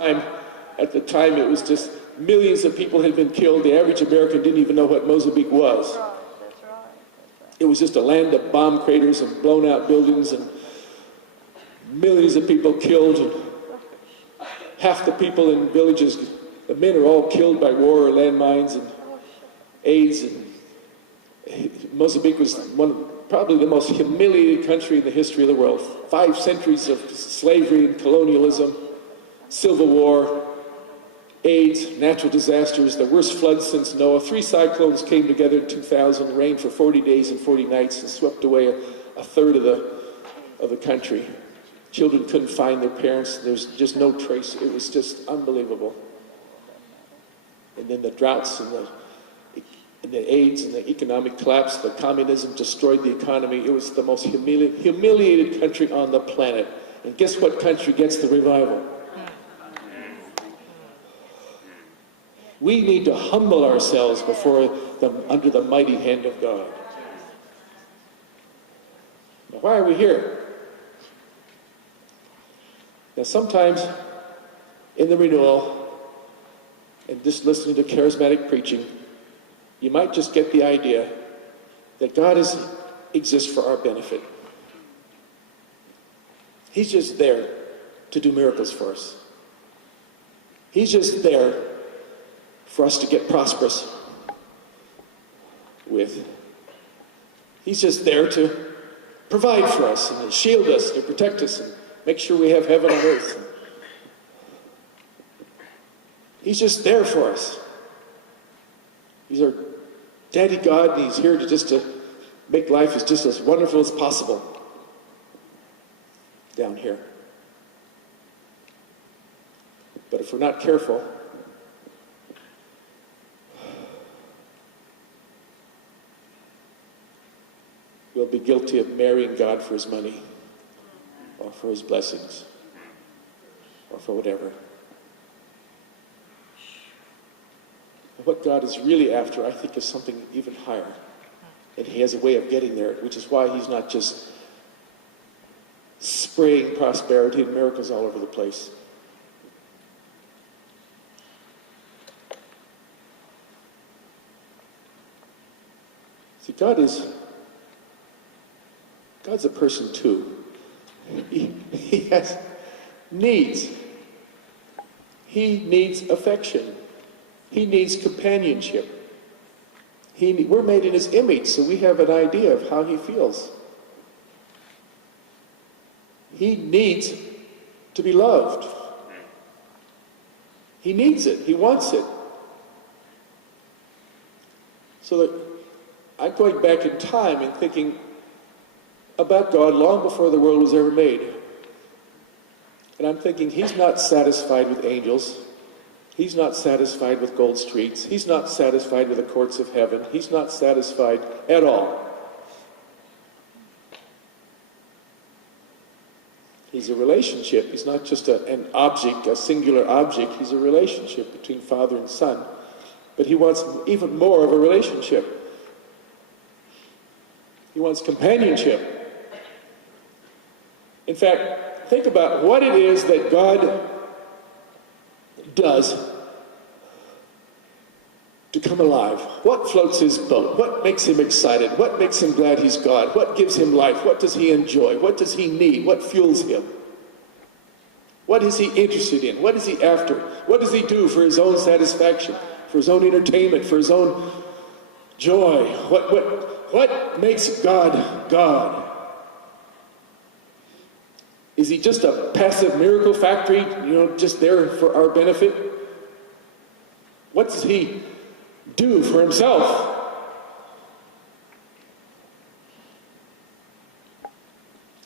At the time, it was just millions of people had been killed. The average American didn't even know what Mozambique was. That's right. It was just a land of bomb craters and blown out buildings and millions of people killed. And half the people in villages, the men are all killed by war or landmines and AIDS. And Mozambique was probably the most humiliated country in the history of the world. 5 centuries of slavery and colonialism, civil war, AIDS, natural disasters, the worst floods since Noah. 3 cyclones came together in 2000, rained for 40 days and 40 nights and swept away a third of the country. Children couldn't find their parents. There's just no trace. It was just unbelievable. And then the droughts and the AIDS and the economic collapse, the communism destroyed the economy. It was the most humiliated country on the planet. And guess what country gets the revival? We need to humble ourselves under the mighty hand of God. Now, why are we here? Now, sometimes in the renewal and just listening to charismatic preaching, you might just get the idea that God exists for our benefit. He's just there to do miracles for us. He's just there for us to get prosperous with. He's just there to provide for us and to shield us, to protect us, and make sure we have heaven on earth. He's just there for us. He's our Daddy God, and He's here to make life just as wonderful as possible down here. But if we're not careful, we'll be guilty of marrying God for His money, or for His blessings, or for whatever. And what God is really after, I think, is something even higher. And He has a way of getting there, which is why He's not just spraying prosperity and miracles all over the place. See, God's a person too. He has needs. He needs affection. He needs companionship. We're made in His image, so we have an idea of how He feels. He needs to be loved. He needs it. He wants it. So that I'm going back in time and thinking about God long before the world was ever made. And I'm thinking He's not satisfied with angels. He's not satisfied with gold streets. He's not satisfied with the courts of heaven. He's not satisfied at all. He's a relationship. He's not just an object, a singular object. He's a relationship between Father and Son. But He wants even more of a relationship. He wants companionship. In fact, think about what it is that God does to come alive. What floats His boat? What makes Him excited? What makes Him glad He's God? What gives Him life? What does He enjoy? What does He need? What fuels Him? What is He interested in? What is He after? What does He do for His own satisfaction, for His own entertainment, for His own joy? What makes God God? Is He just a passive miracle factory, just there for our benefit? What does He do for Himself?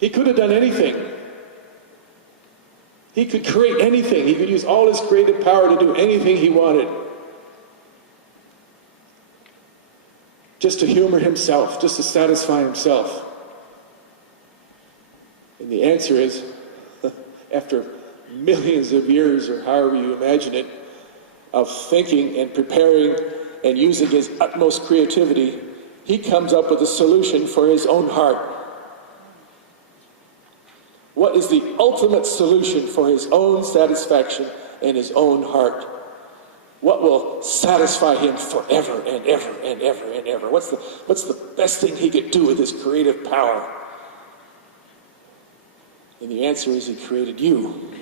He could have done anything. He could create anything. He could use all His creative power to do anything He wanted. Just to humor Himself, just to satisfy Himself. And the answer is, after millions of years, or however you imagine it, of thinking and preparing and using His utmost creativity, He comes up with a solution for His own heart. What is the ultimate solution for His own satisfaction in his own heart? What will satisfy him forever and ever and ever and ever? What's the best thing he could do with his creative power? And the answer is he created you.